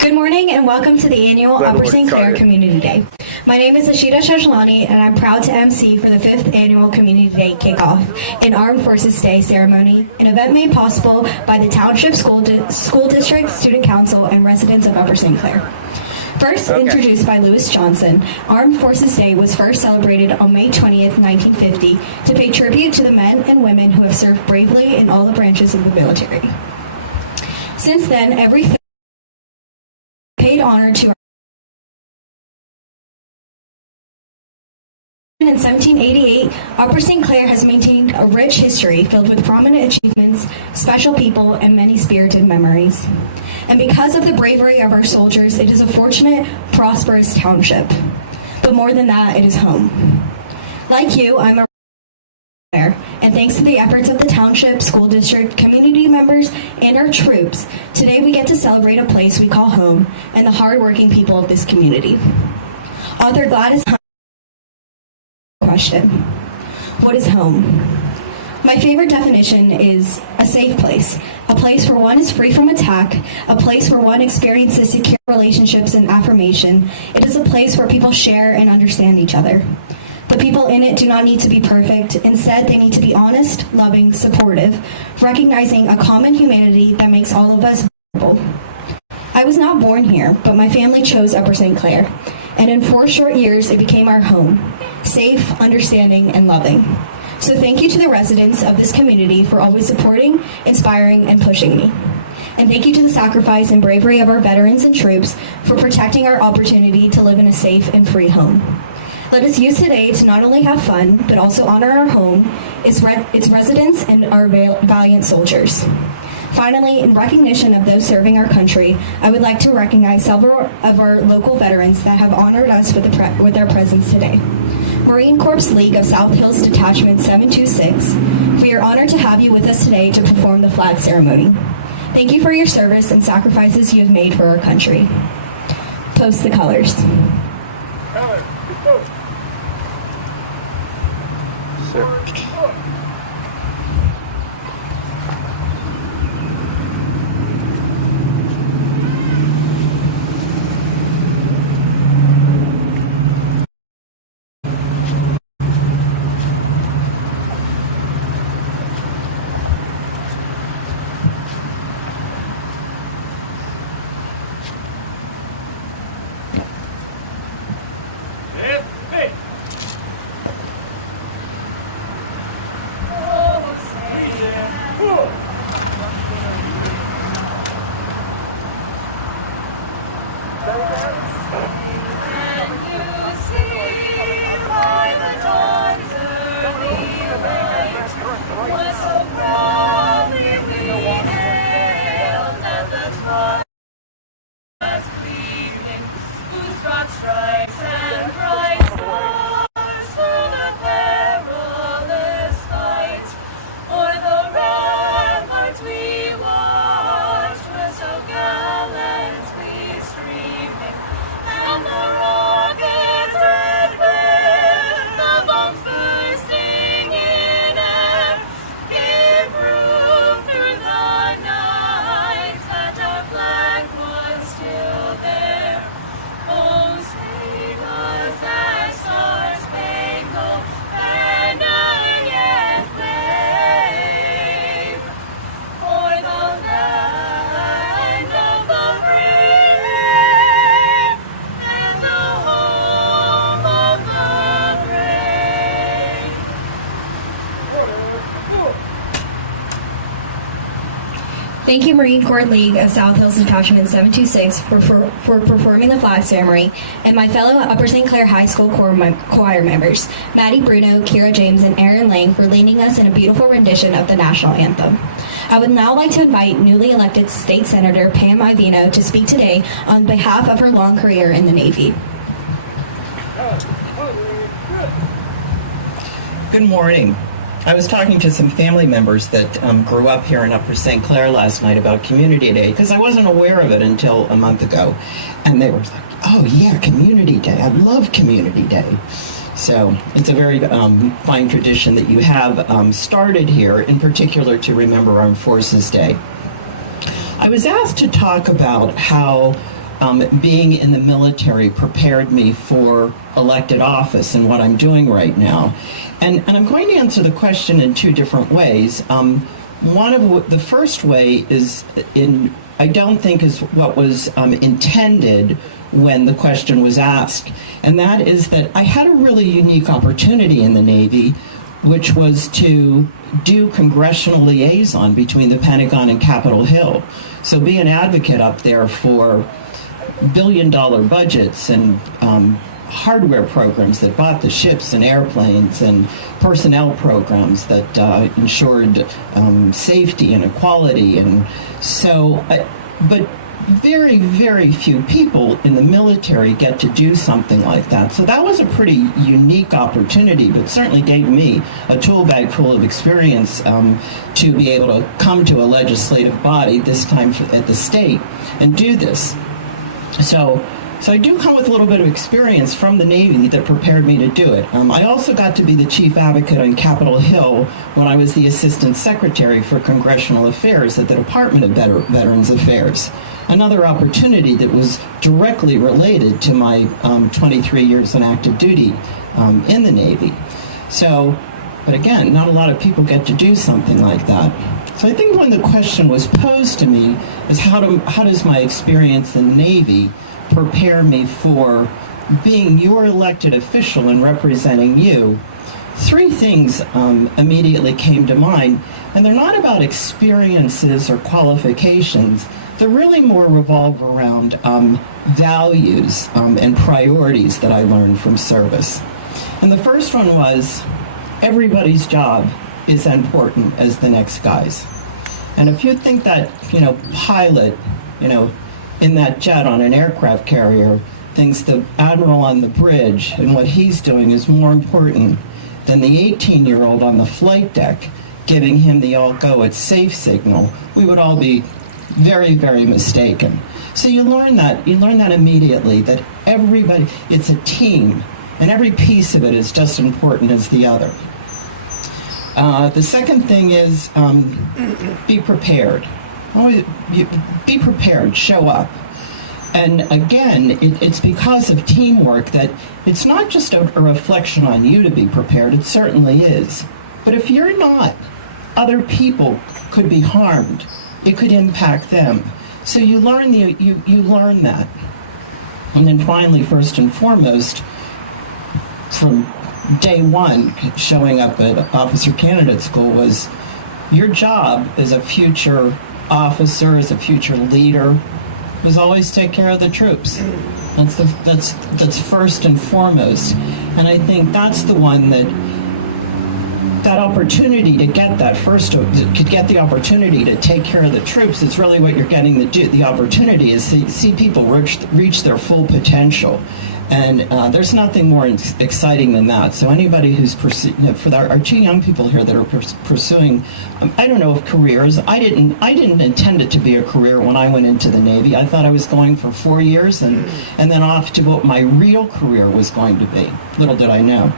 Good morning and welcome to the annual Upper St. Clair Community Day. My name is Ashita Shashlani and I'm proud to MC for the 5th Annual Community Day Kickoff, an Armed Forces Day ceremony, an event made possible by the Township School District, Student Council, and residents of Upper St. Clair. First introduced by Lewis Johnson, Armed Forces Day was first celebrated on May 20th, 1950 to pay tribute to the men and women who have served bravely in all the branches of the military. Since then, every paid honor to in 1788, Upper St. Clair has maintained a rich history filled with prominent achievements, special people, and many spirited memories. And because of the bravery of our soldiers, it is a fortunate, prosperous township. But more than that, it is home. Like you, I'm a there, and thanks to the efforts of the township, school district, community members, and our troops, today we get to celebrate a place we call home and the hardworking people of this community. Author Gladys Hunt question: what is home? My favorite definition is a safe place, a place where one is free from attack, a place where one experiences secure relationships and affirmation. It is a place where people share and understand each other. The people in it do not need to be perfect. Instead, they need to be honest, loving, supportive, recognizing a common humanity that makes all of us vulnerable. I was not born here, but my family chose Upper St. Clair, and in 4 short years, it became our home, safe, understanding, and loving. So thank you to the residents of this community for always supporting, inspiring, and pushing me. And thank you to the sacrifice and bravery of our veterans and troops for protecting our opportunity to live in a safe and free home. Let us use today to not only have fun, but also honor our home, its residents, and our valiant soldiers. Finally, in recognition of those serving our country, I would like to recognize several of our local veterans that have honored us with their presence today. Marine Corps League of South Hills Detachment 726, we are honored to have you with us today to perform the flag ceremony. Thank you for your service and sacrifices you have made for our country. Post the colors. Sir. stripes and bright stars through the perilous fight. O'er the ramparts we watched were so gallantly streaming, and the rockets' red glare, the bombs bursting in air, gave room through the night that our flag was still there. Oh, sing us that star-spangled banner yet wave, for the land of the free and the home of the brave. Thank you, Marine Corps League of South Hills Detachment 726 for performing the flag ceremony, and my fellow Upper St. Clair High School choir members, Maddie Bruno, Kira James, and Aaron Lang, for leading us in a beautiful rendition of the national anthem. I would now like to invite newly elected State Senator Pam Ivino to speak today on behalf of her long career in the Navy. Good morning. I was talking to some family members that grew up here in Upper St. Clair last night about Community Day, because I wasn't aware of it until a month ago. And they were like, oh yeah, Community Day. I love Community Day. So it's a very fine tradition that you have started here, in particular to remember Armed Forces Day. I was asked to talk about how being in the military prepared me for elected office and what I'm doing right now. And I'm going to answer the question in two different ways. The first way is I don't think is what was intended when the question was asked. And that is that I had a really unique opportunity in the Navy, which was to do congressional liaison between the Pentagon and Capitol Hill. So be an advocate up there for billion-dollar budgets and hardware programs that bought the ships and airplanes, and personnel programs that ensured safety and equality. And so, but very, very few people in the military get to do something like that. So that was a pretty unique opportunity, but certainly gave me a tool bag full of experience to be able to come to a legislative body, this time at the state, and do this. So I do come with a little bit of experience from the Navy that prepared me to do it. I also got to be the chief advocate on Capitol Hill when I was the assistant secretary for congressional affairs at the Department of Veterans Affairs. Another opportunity that was directly related to my 23 years on active duty in the Navy. So, but again, not a lot of people get to do something like that. So I think when the question was posed to me is how does my experience in the Navy prepare me for being your elected official and representing you? Three things immediately came to mind, and they're not about experiences or qualifications. They really more revolve around values and priorities that I learned from service. And the first one was everybody's job is important as the next guy's. And if you think that, pilot, in that jet on an aircraft carrier thinks the admiral on the bridge and what he's doing is more important than the 18-year-old on the flight deck giving him the all-go at safe signal, we would all be very, very mistaken. So you learn that immediately, that everybody, it's a team, and every piece of it is just as important as the other. The second thing is be prepared. Be prepared, show up. And again, it's because of teamwork that it's not just a reflection on you to be prepared. It certainly is. But if you're not, other people could be harmed. It could impact them. So you learn you learn that. And then finally, first and foremost, from day one, showing up at officer candidate school was your job as a future officer, as a future leader, was always take care of the troops. That's first and foremost. And I think that's the one that opportunity to get that first, to get the opportunity to take care of the troops, it's really what you're getting to do. The opportunity is to see people reach their full potential. And there's nothing more exciting than that. So anybody who's for our two young people here that are pursuing, I don't know if careers. I didn't intend it to be a career when I went into the Navy. I thought I was going for 4 years and then off to what my real career was going to be. Little did I know.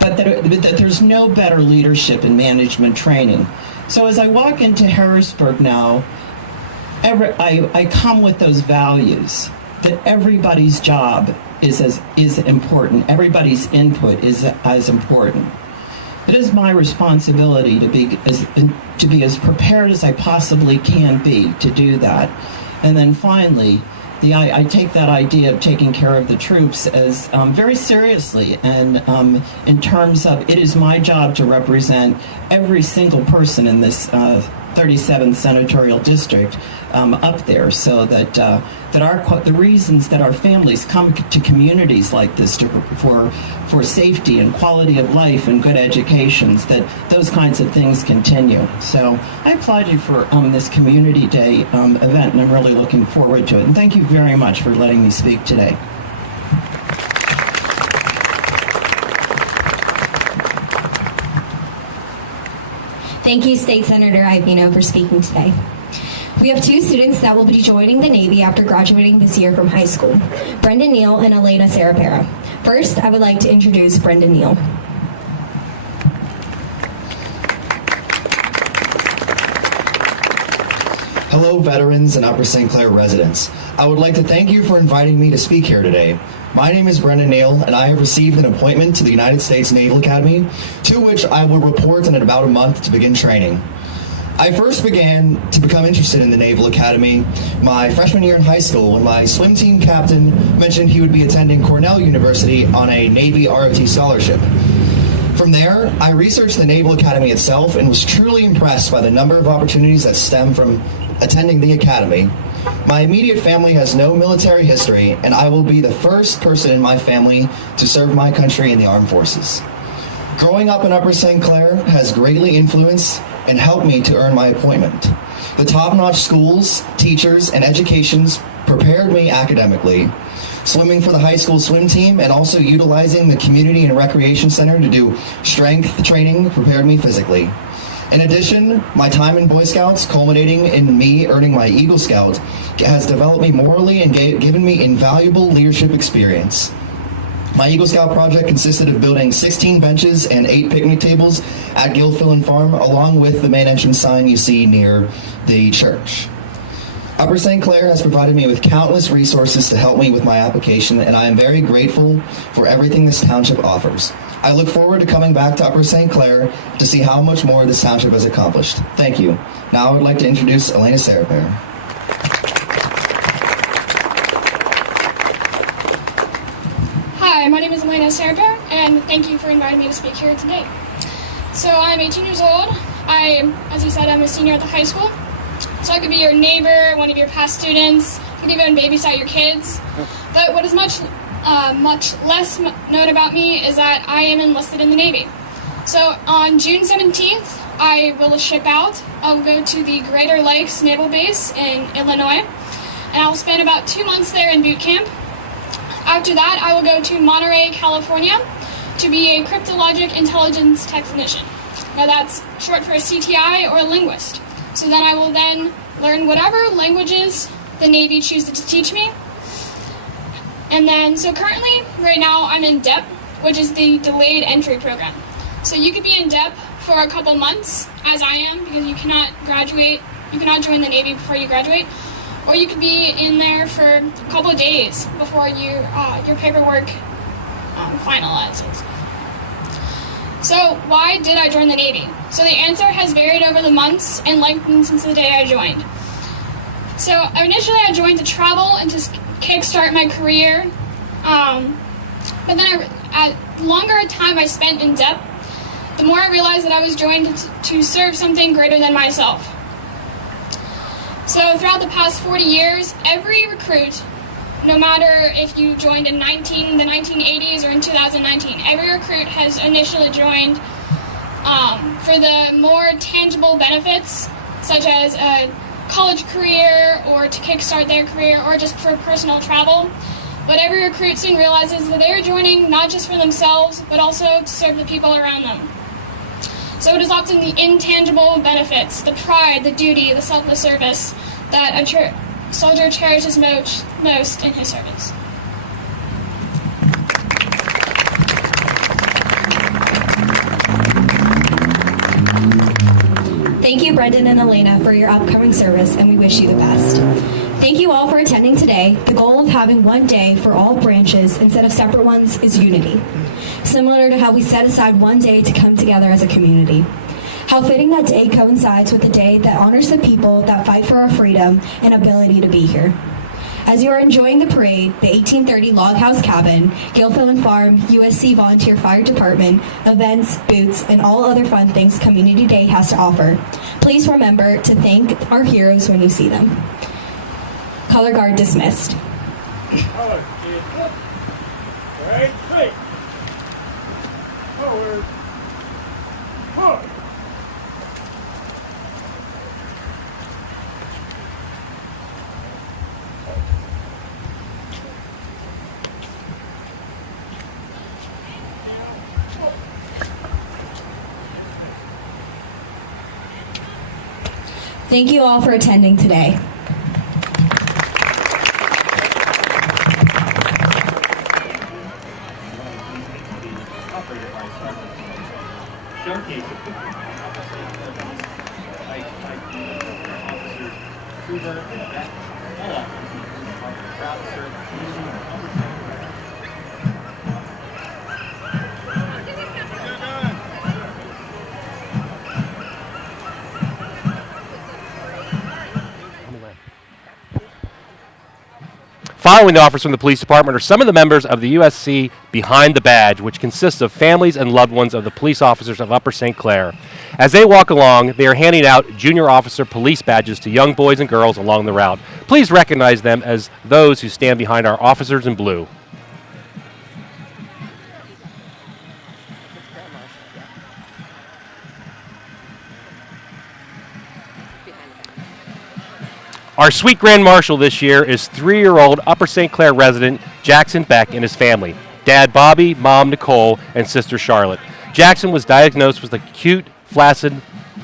But that there's no better leadership and management training. So as I walk into Harrisburg now, I come with those values. That everybody's job is important. Everybody's input is as important. It is my responsibility to be as prepared as I possibly can be to do that. And then finally, I take that idea of taking care of the troops as very seriously, and in terms of it is my job to represent every single person in this 37th senatorial district up there, so that the reasons that our families come to communities like this for safety and quality of life and good educations, that those kinds of things continue. So I applaud you for this Community Day event, and I'm really looking forward to it. And thank you very much for letting me speak today. Thank you, State Senator Iovino, for speaking today. We have two students that will be joining the Navy after graduating this year from high school, Brendan Neal and Elena Sarapera. First, I would like to introduce Brendan Neal. Hello, veterans and Upper St. Clair residents. I would like to thank you for inviting me to speak here today. My name is Brendan Neal, and I have received an appointment to the United States Naval Academy, to which I will report in about a month to begin training. I first began to become interested in the Naval Academy my freshman year in high school when my swim team captain mentioned he would be attending Cornell University on a Navy ROT scholarship. From there, I researched the Naval Academy itself and was truly impressed by the number of opportunities that stem from attending the Academy. My immediate family has no military history, and I will be the first person in my family to serve my country in the armed forces. Growing up in Upper St. Clair has greatly influenced and helped me to earn my appointment. The top-notch schools, teachers, and educations prepared me academically. Swimming for the high school swim team and also utilizing the community and recreation center to do strength training prepared me physically. In addition, my time in Boy Scouts, culminating in me earning my Eagle Scout, has developed me morally and given me invaluable leadership experience. My Eagle Scout project consisted of building 16 benches and 8 picnic tables at Gilfillan Farm, along with the main entrance sign you see near the church. Upper St. Clair has provided me with countless resources to help me with my application, and I am very grateful for everything this township offers. I look forward to coming back to Upper St. Clair to see how much more this township has accomplished. Thank you. Now I would like to introduce Elena Sarapera. Hi, my name is Elena Sarapera, and thank you for inviting me to speak here today. So I'm 18 years old. As you said, I'm a senior at the high school. So I could be your neighbor, one of your past students. I could even babysit your kids. But what is much less known about me is that I am enlisted in the Navy. So on June 17th, I will ship out. I'll go to the Greater Lakes Naval Base in Illinois, and I'll spend about 2 months there in boot camp. After that, I will go to Monterey, California, to be a cryptologic intelligence technician. Now that's short for a CTI or a linguist. So then I will then learn whatever languages the Navy chooses to teach me. And then, so currently, right now, I'm in DEP, which is the Delayed Entry Program. So you could be in DEP for a couple months, as I am, because you cannot join the Navy before you graduate. Or you could be in there for a couple of days before your paperwork finalizes. So why did I join the Navy? So the answer has varied over the months and lengthened since the day I joined. So initially I joined to travel and to kickstart my career, but then the longer time I spent in DEP, the more I realized that I was joined to serve something greater than myself. So throughout the past 40 years, every recruit, no matter if you joined in the 1980s or in 2019, every recruit has initially joined for the more tangible benefits, such as a college career or to kickstart their career or just for personal travel. But every recruit soon realizes that they are joining not just for themselves, but also to serve the people around them. So it is often the intangible benefits, the pride, the duty, the selfless service that a soldier cherishes most in his service. Thank you, Brendan and Elena, for your upcoming service, and we wish you the best. Thank you all for attending today. The goal of having one day for all branches instead of separate ones is unity, similar to how we set aside one day to come together as a community. How fitting that day coincides with a day that honors the people that fight for our freedom and ability to be here. As you are enjoying the parade, the 1830 Log House Cabin, Gilfillan Farm, USC Volunteer Fire Department, events, booths, and all other fun things Community Day has to offer, please remember to thank our heroes when you see them. Color Guard dismissed. Color, kid. Right, straight. Forward. Forward. Thank you all for attending today. Following the offers from the police department are some of the members of the USC Behind the Badge, which consists of families and loved ones of the police officers of Upper St. Clair. As they walk along, they are handing out junior officer police badges to young boys and girls along the route. Please recognize them as those who stand behind our officers in blue. Our sweet Grand Marshal this year is 3-year-old Upper St. Clair resident Jackson Beck and his family, Dad Bobby, Mom Nicole, and Sister Charlotte. Jackson was diagnosed with acute flaccid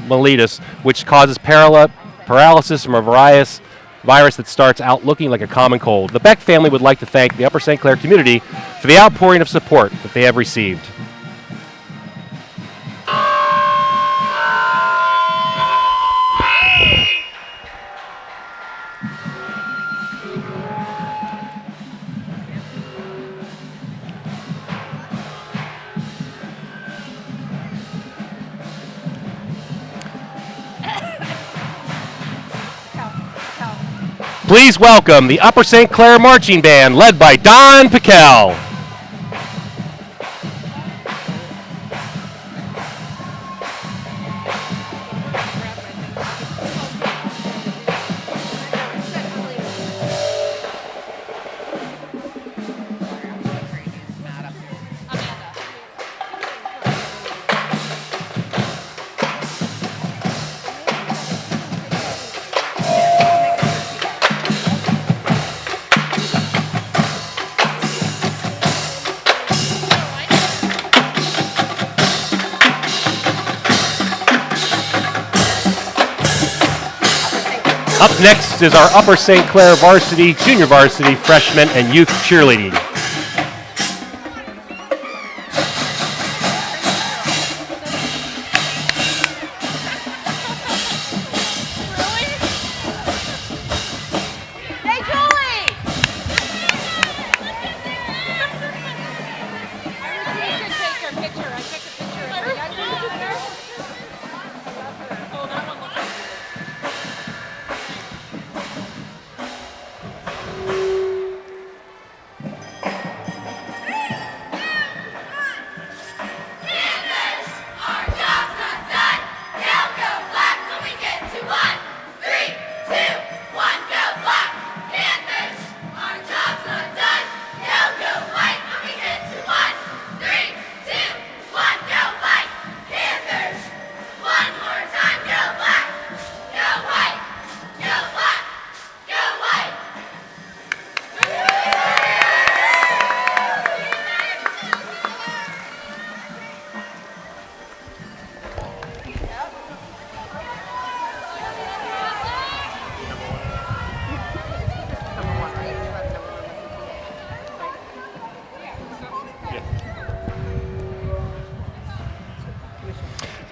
mellitus, which causes paralysis from a virus that starts out looking like a common cold. The Beck family would like to thank the Upper St. Clair community for the outpouring of support that they have received. Please welcome the Upper St. Clair Marching Band, led by Don Piquel. Up next is our Upper St. Clair varsity, junior varsity, freshman, and youth cheerleading. Hey, Julie! I should take her picture. I took a picture of her younger sister. Oh, that one looks good.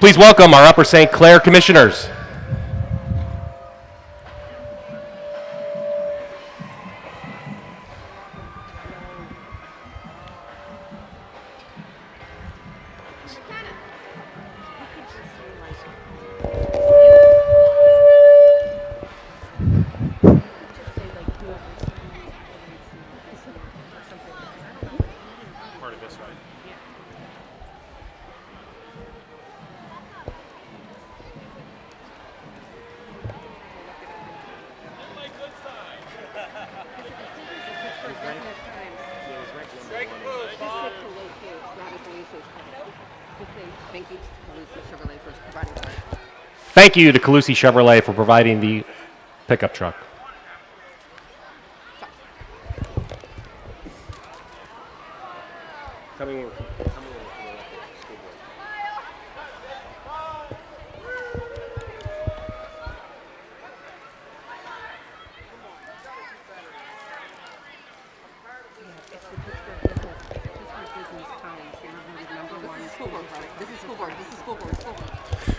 Please welcome our Upper St. Clair Commissioners. Thank you to Calusi Chevrolet for providing the pickup truck.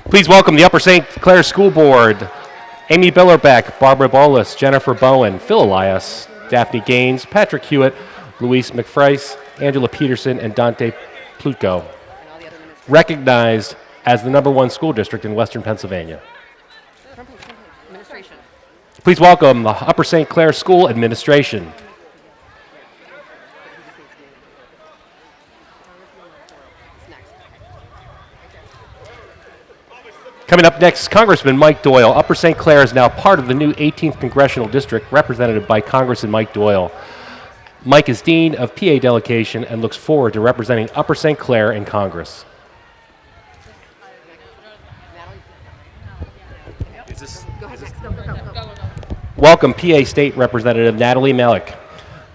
Please welcome the Upper St. Clair School Board. Amy Billerbeck, Barbara Bolus, Jennifer Bowen, Phil Elias, Daphne Gaines, Patrick Hewitt, Luis McFrice, Angela Peterson, and Dante Plutko. Recognized as the #1 school district in Western Pennsylvania. Please welcome the Upper St. Clair School Administration. Coming up next, Congressman Mike Doyle. Upper St. Clair is now part of the new 18th Congressional District, represented by Congressman Mike Doyle. Mike is Dean of PA Delegation and looks forward to representing Upper St. Clair in Congress. Welcome PA State Representative Natalie Melick.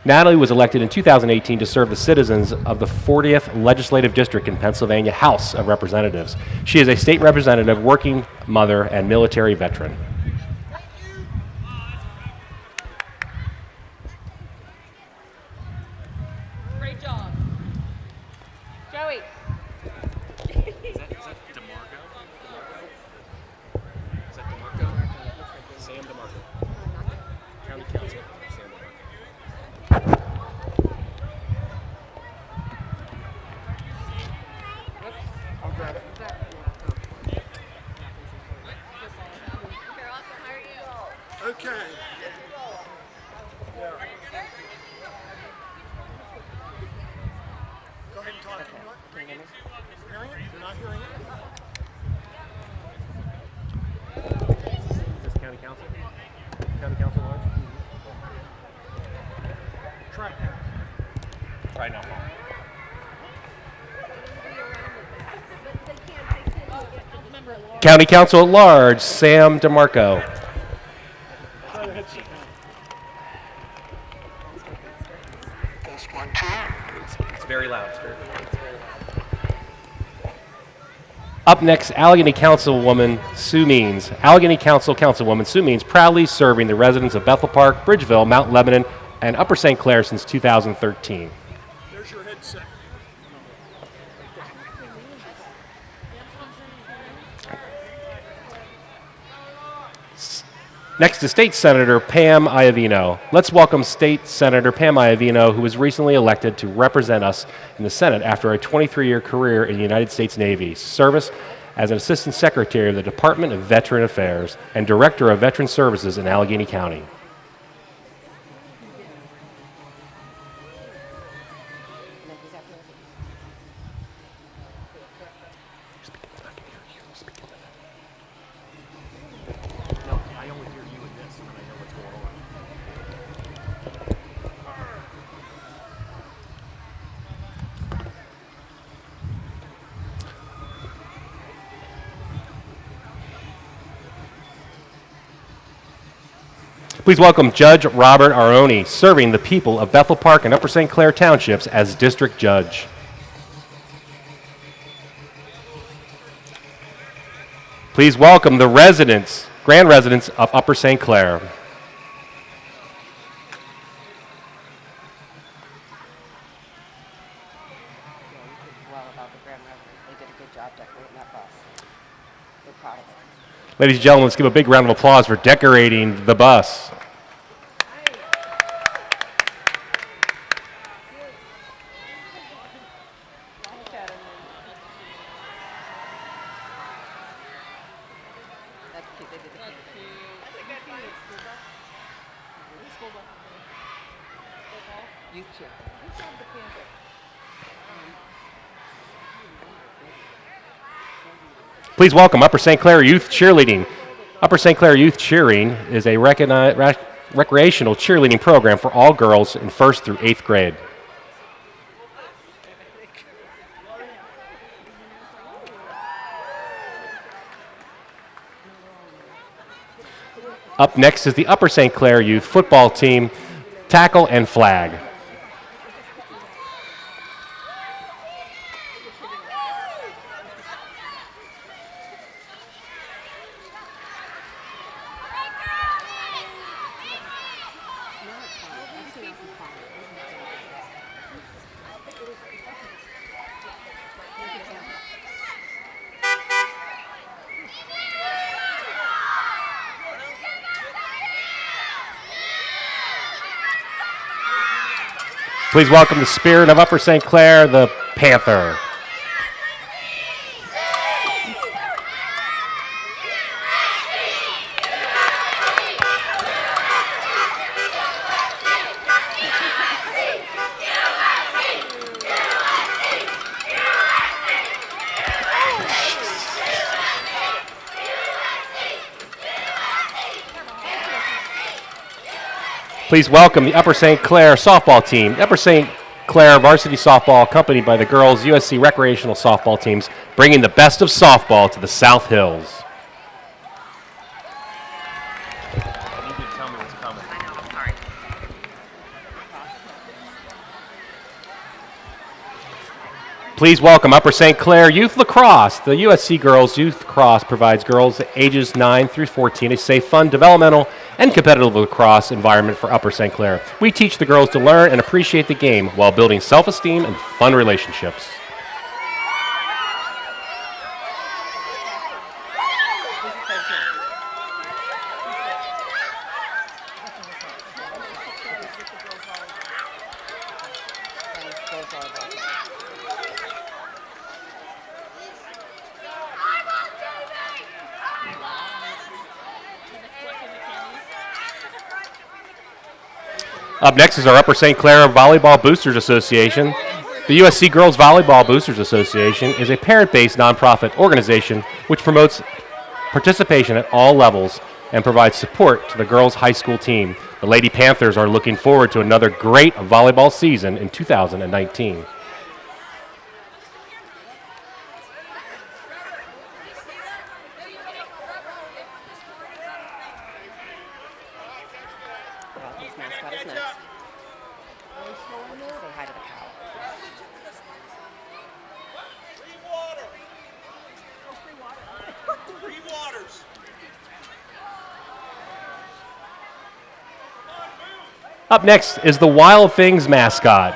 Natalie was elected in 2018 to serve the citizens of the 40th Legislative District in Pennsylvania House of Representatives. She is a state representative, working mother, and military veteran. Great job. Joey. Is that DeMarco? Is that DeMarco? Sam DeMarco. County Council, Sam DeMarco. I'll grab it. Okay. Yeah. Go ahead and talk. Hearing it? You're not hearing it? Is this County Council? County Council large? Try it now. Right now. County Council at Large, Sam DeMarco. It's very loud. Up next, Allegheny Councilwoman Sue Means. Allegheny Councilwoman Sue Means, proudly serving the residents of Bethel Park, Bridgeville, Mount Lebanon, and Upper St. Clair since 2013. There's your headset. Next is State Senator Pam Iovino. Let's welcome State Senator Pam Iovino, who was recently elected to represent us in the Senate after a 23-year career in the United States Navy, service as an Assistant Secretary of the Department of Veteran Affairs and Director of Veteran Services in Allegheny County. Please welcome Judge Robert Aroni, serving the people of Bethel Park and Upper St. Clair Townships as District Judge. Please welcome the residents, grand residents of Upper St. Clair. Ladies and gentlemen, let's give a big round of applause for decorating the bus. Please welcome Upper St. Clair Youth Cheerleading. Upper St. Clair Youth Cheering is a recreational cheerleading program for all girls in 1st through 8th grade. Up next is the Upper St. Clair Youth Football Team, Tackle and Flag. Please welcome the spirit of Upper St. Clair, the Panther. Please welcome the Upper St. Clair softball team. The Upper St. Clair varsity softball, accompanied by the girls' USC recreational softball teams, bringing the best of softball to the South Hills. I need you to tell me what's coming. I know, I'm sorry. Please welcome Upper St. Clair Youth Lacrosse. The USC Girls Youth Lacrosse provides girls ages 9 through 14 a safe, fun, developmental, and competitive lacrosse environment for Upper St. Clair. We teach the girls to learn and appreciate the game while building self-esteem and fun relationships. Up next is our Upper St. Clair Volleyball Boosters Association. The USC Girls Volleyball Boosters Association is a parent-based nonprofit organization which promotes participation at all levels and provides support to the girls' high school team. The Lady Panthers are looking forward to another great volleyball season in 2019. Up next is the Wild Things mascot.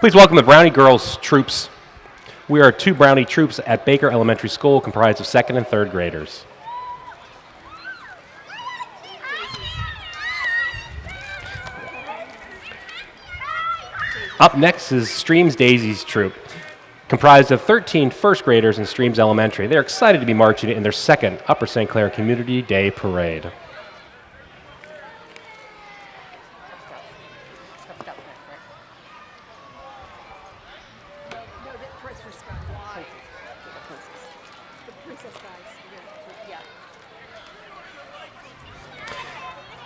Please welcome the Brownie Girls Troops. We are 2 Brownie troops at Baker Elementary School comprised of 2nd and 3rd graders. Up next is Streams Daisies Troop, comprised of 13 first graders in Streams Elementary. They're excited to be marching in their 2nd Upper St. Clair Community Day Parade.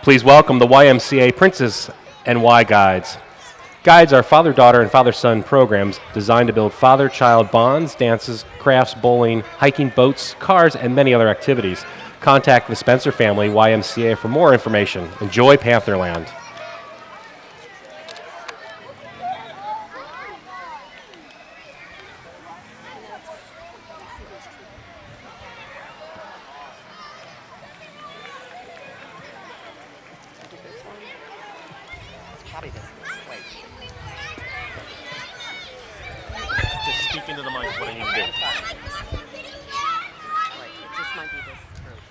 Please welcome the YMCA Princess NY Guides. Guides are father-daughter and father-son programs designed to build father-child bonds, dances, crafts, bowling, hiking, boats, cars, and many other activities. Contact the Spencer Family YMCA for more information. Enjoy Pantherland. Copy this. Wait. Just speak into the mic what I need to do. Wait, it just might be this group.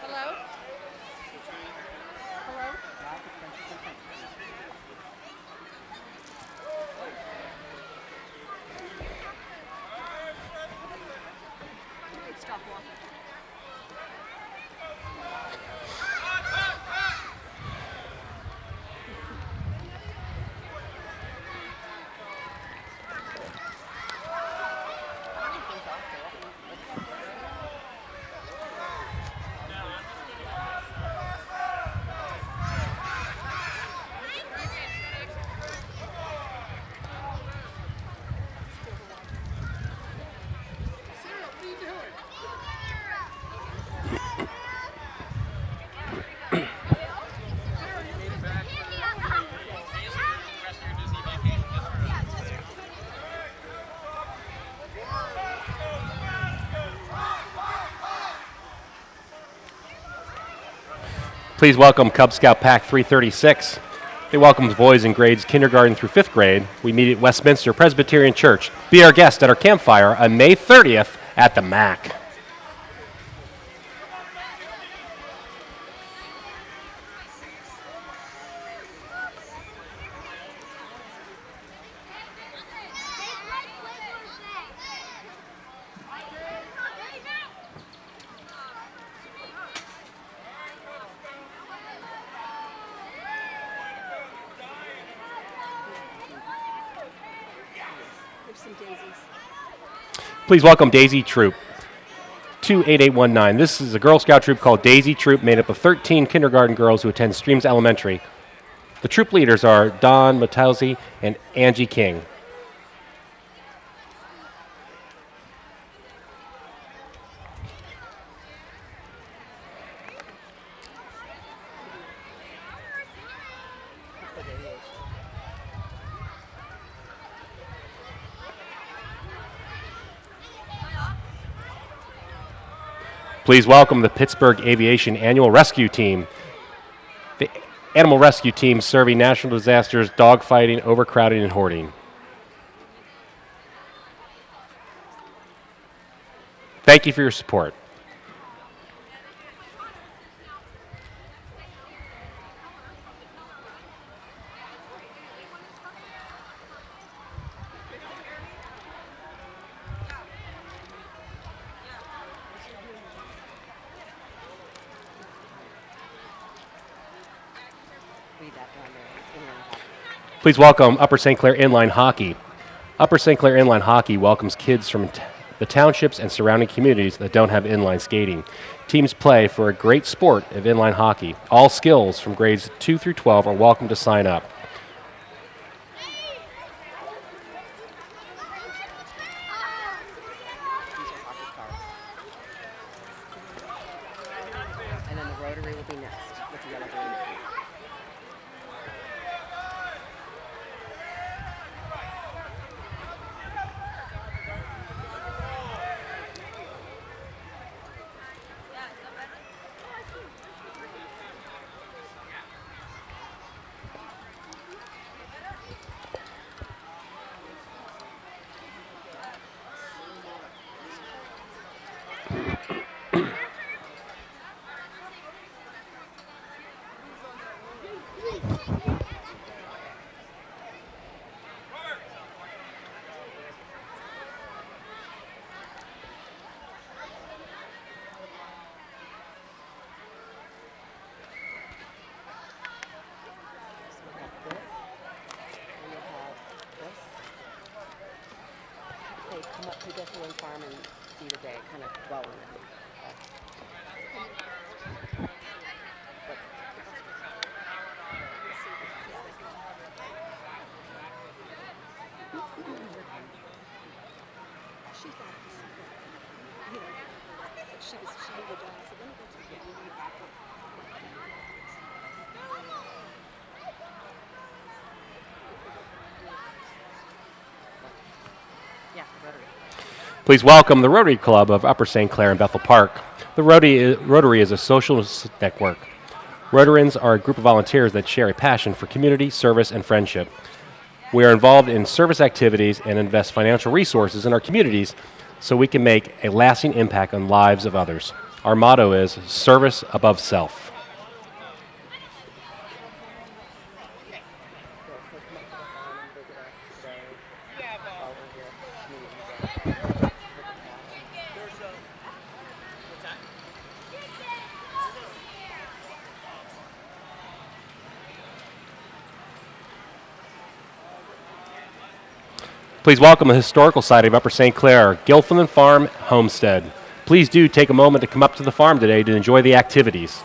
Hello? Hello? Stop walking. Please welcome Cub Scout Pack 336. They welcome boys in grades kindergarten through 5th grade. We meet at Westminster Presbyterian Church. Be our guest at our campfire on May 30th at the MAC. Please welcome Daisy Troop 28819. This is a Girl Scout troop called Daisy Troop, made up of 13 kindergarten girls who attend Streams Elementary. The troop leaders are Dawn Matausi and Angie King. Please welcome the Pittsburgh Aviation Annual Rescue Team. The Animal Rescue Team serving natural disasters, dogfighting, overcrowding, and hoarding. Thank you for your support. Please welcome Upper St. Clair Inline Hockey. Upper St. Clair Inline Hockey welcomes kids from the townships and surrounding communities that don't have inline skating. Teams play for a great sport of inline hockey. All skills from grades 2 through 12 are welcome to sign up. And then the rotary will be next with the yellow green. Come up to Different Farm and see the day, kind of dwell in it. Please welcome the Rotary Club of Upper St. Clair and Bethel Park. The Rotary is a social network. Rotarians are a group of volunteers that share a passion for community, service, and friendship. We are involved in service activities and invest financial resources in our communities so we can make a lasting impact on lives of others. Our motto is service above self. Please welcome the Historical Society of Upper St. Clair, Gilfillan Farm Homestead. Please do take a moment to come up to the farm today to enjoy the activities.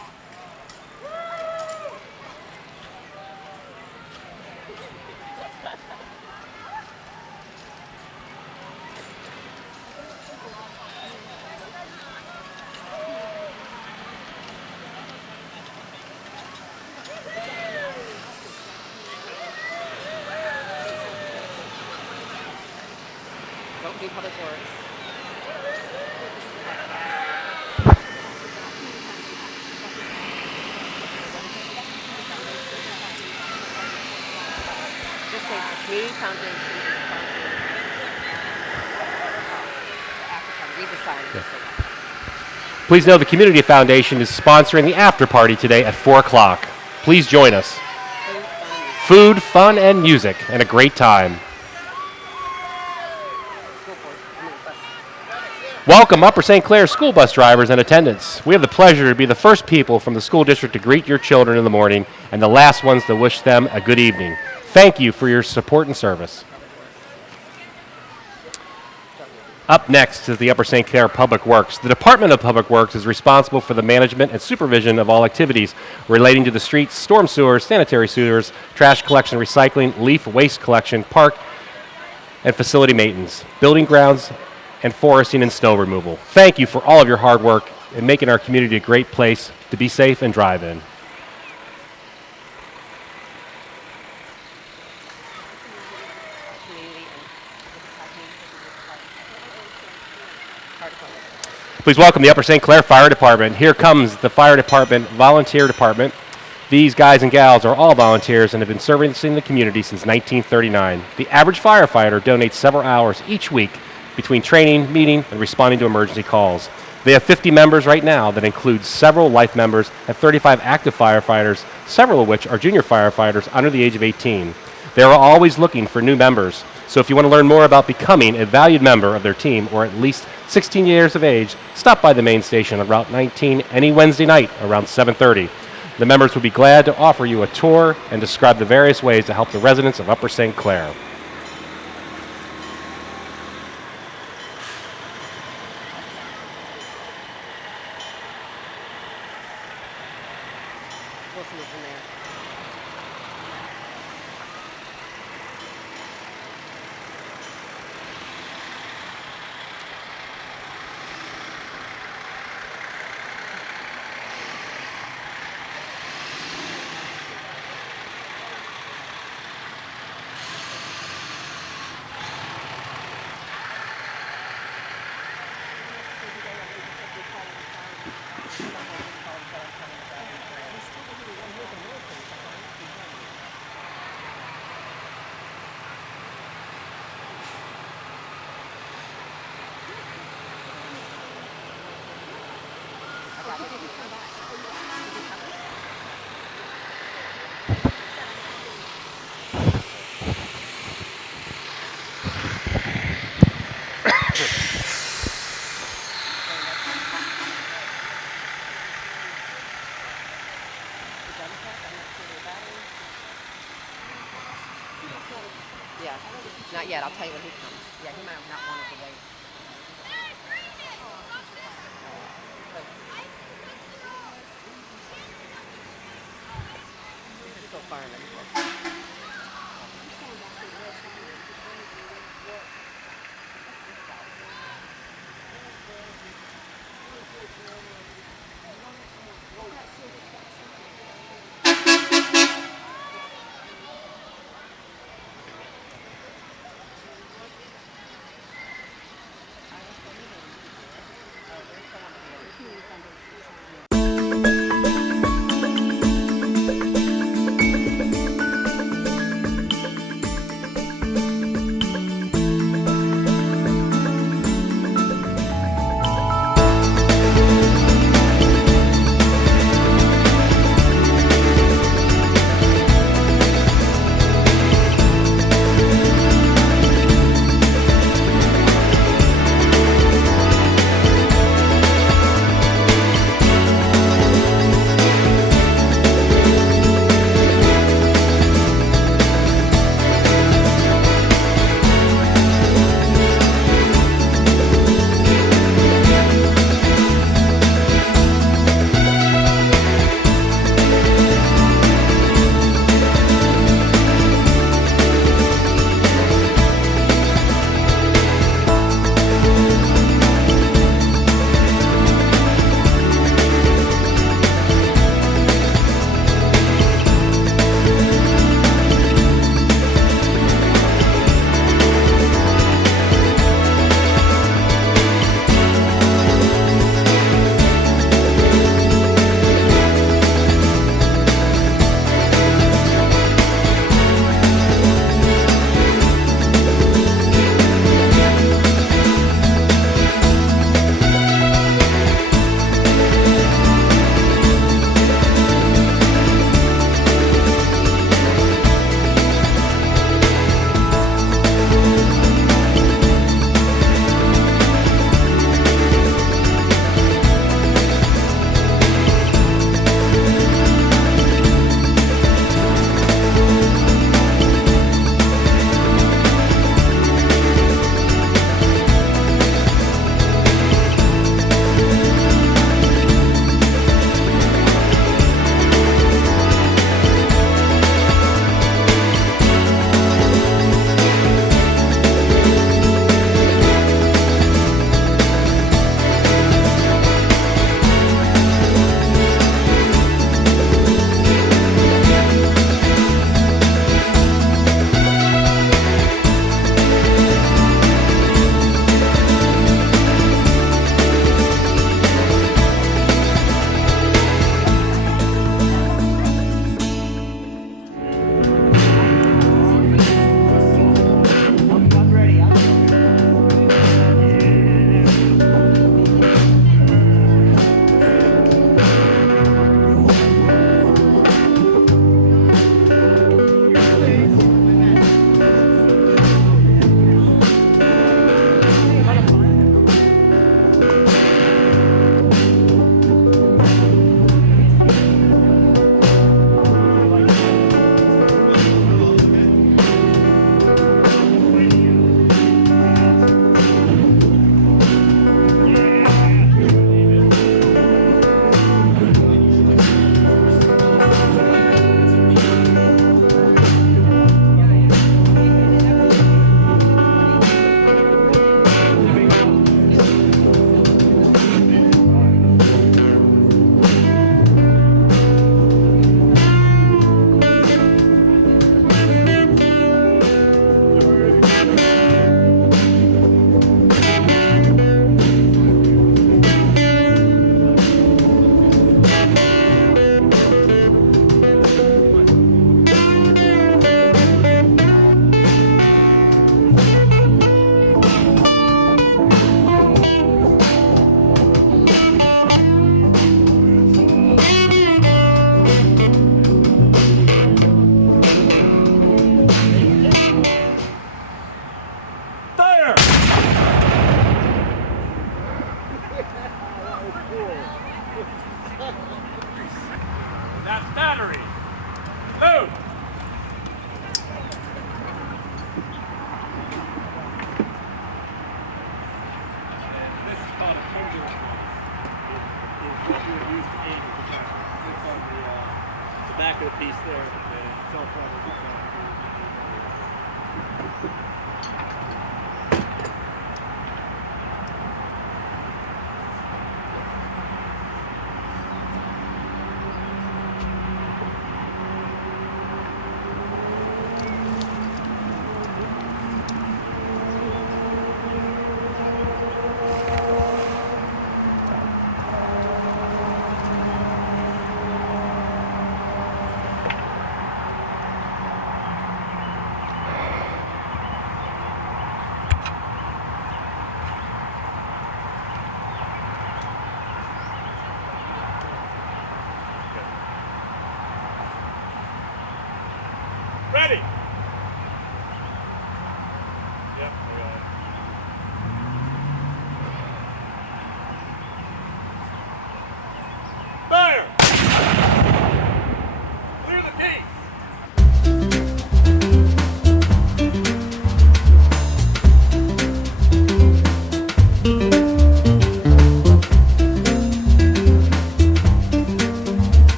Please know the Community Foundation is sponsoring the after party today at 4 o'clock. Please join us. Food, fun, and music, and a great time. Welcome Upper St. Clair school bus drivers and attendants. We have the pleasure to be the first people from the school district to greet your children in the morning and the last ones to wish them a good evening. Thank you for your support and service. Up next is the Upper St. Clair Public Works. The Department of Public Works is responsible for the management and supervision of all activities relating to the streets, storm sewers, sanitary sewers, trash collection, recycling, leaf waste collection, park and facility maintenance, building grounds, and foresting and snow removal. Thank you for all of your hard work in making our community a great place to be safe and drive in. Please welcome the Upper St. Clair Fire Department. Here comes the Fire Department Volunteer Department. These guys and gals are all volunteers and have been serving in the community since 1939. The average firefighter donates several hours each week between training, meeting, and responding to emergency calls. They have 50 members right now that includes several life members and 35 active firefighters, several of which are junior firefighters under the age of 18. They are always looking for new members. So if you want to learn more about becoming a valued member of their team or at least 16 years of age, stop by the main station on Route 19 any Wednesday night around 7:30. The members would be glad to offer you a tour and describe the various ways to help the residents of Upper St. Clair. Yeah, not yet. I'll tell you when he comes. Yeah, he might not want to wait. He's still fireman. used to aim at the back. It's on the back of the piece there. The self-level.